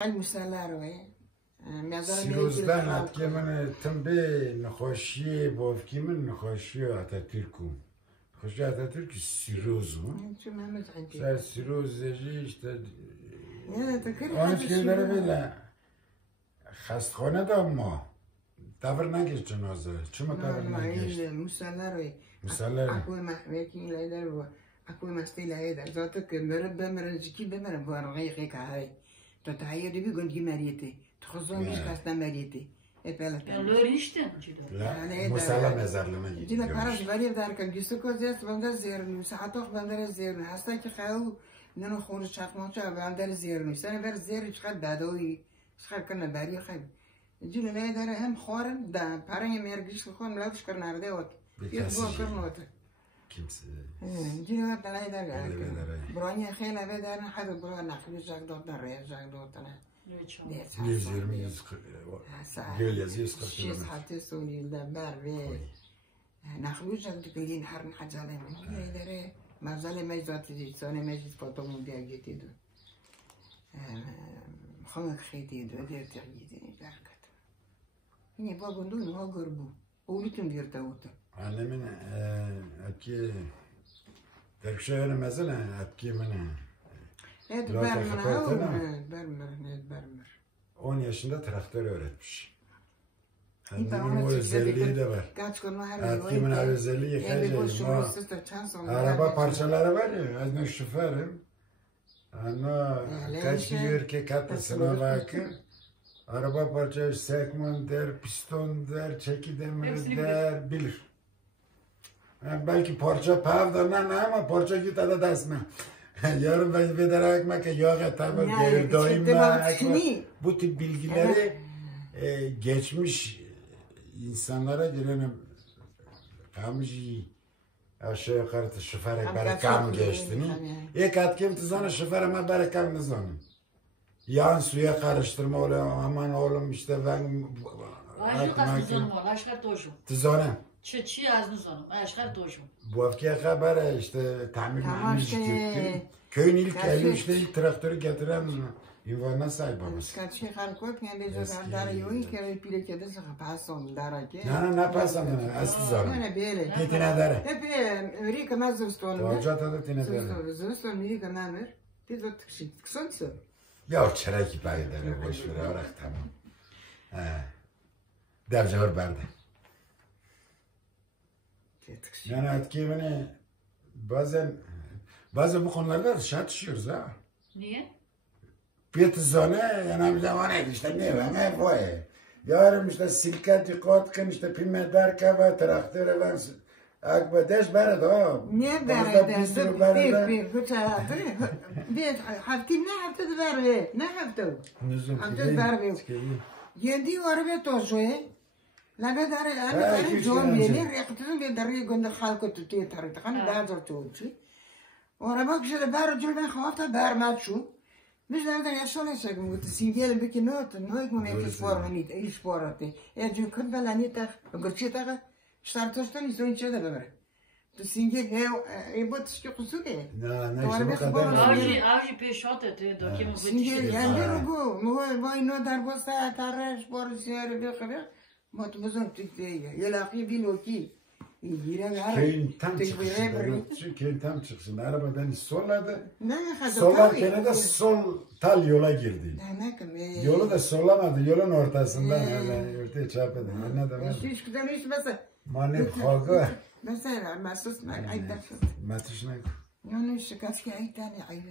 المسلروه سیروزدان اتکی من تنبه نخوشی بافکی من نخوشی آتاتürk'üm. Nخوشی آتاتürk سیروزم. سر سیروز زیجی işte. Onun şeyleri böyle hastane da ama davr نگیش جنازه. چما davr نگیش؟ مسلروه. مسلروه. اکوی محویکی لیدر و اکوی مستی لیدر. ذاته که بمرنجکی بمرن بارغی خیلی تو تهیه دیگه گنجی مریتی. تخصصا میش کاستا مریتی. epeyler. Lori işte. Musalla mezarlığına gidiyor. Cila paraş varıyor derken güçlü koziyat bende zehirli. Saatok bende zehirli. Hasta ki xavu nano خونش çakmakça bende zehirli. Sen ver zehir çıkar dadoyi çıkar kana bari xayb. Cila ne der hem xorun da parayı mergiş xon la çıkar nerede ot. Bir bu kırma ot. Kimse. Cila da ne der ya. Buraya xeyla ve der hadi buraya nakli jak dotlar jak dotlar. 120 140 göl yazıyor 140 شيء حتى سوني الدبار في نخرج تقولين حرن حاجة على من يدري ما زال ما يزات تجي سوني ما يجي فطوم بيجي تدو خمك خيتي دو دير تجي جاركت هني باقولون هو قربو ولكن دير تاوتا أنا من أبكي دركشة مثلا أبكي من Evet, bermer. 10 yaşında traktör öğretmiş. Bunun o özelliği de var. Erkeğimin özelliği yıkayacağım. Araba parçaları var ya, ben şoförüm. Ama kaç bir ki katısına bakın. Araba parçası sekman der, piston der, çeki demir der, bilir. Belki parça pavdandan ama parça git ada dasma. Yarın ben giderek mi yoga tamam geri bu tip bilgileri geçmiş insanlara gelenim kamışı aşağı yukarı şoföre berekam geçtiğini ekatkim tuzana şoföre ma berekam nizanım yan suya karıştırma oluyor aman oğlum işte ben tuzana Çi az nizanım aşkar toşum bu haftaya haber işte tamir mühendisi köyün ilk eli işte ilk traktörü getiren ünvanına sahip olmuş. Kaçı harikot yani biz orada yoğun ki pile kedi sıkıpasın daraki. Ne pasam ne aslı zaman. Ne böyle. Gitine dere. Hep Amerika mazuston. Hoca da tine dere. Zuston Amerika mamır. Biz o tıkşit. Kısonsu. Ya çerek bayi dere boş ver olarak tamam. Dercevur berde. Yani etkimini bazen bu konularda şartışıyoruz ha. Niye? Bir tızane yani bir zaman işte ne var ne var. Yarım işte silke dikkat kın işte pime derke ve traktörü ben akbadeş bere da. Ne bere? Bir bıçağı. Bir haftim ne hafta da bere? Ne hafta? Hafta bere. Yendi var ve toşoy. لابد أنا جون بيني ريقتهم بيدري قند خالك تطير ترى تقني دازر توجي وأنا بقول شو بار رجل ما خوفته بار ما تشو مش هذا يشون يسوي قلت سينجيل بكي نوت نويك من أي سبور منيت أي سبورتي يجي كنت بلاني تخ قلت شيء تخ شرطوشتن يسوي شيء ده بره تسينجيل هي يبغى تشتي قصوكي Avcı peşote te dokimo سينجيل يعني رجو مو باي نو در بسته ترش بار سياره بخبر Matımızın tükteği, yelaki biloki. Köyün tam çıksın, köyün tam çıksın. Arabadan solladı. Sollarken de sol tal yola girdi. Yolu da sollamadı, yolun ortasından ortaya çarptı. Ne demek? Manet kavga. Mesela, masus ne? Matış ne? Yani şu kaçki ayıp tane ayıp.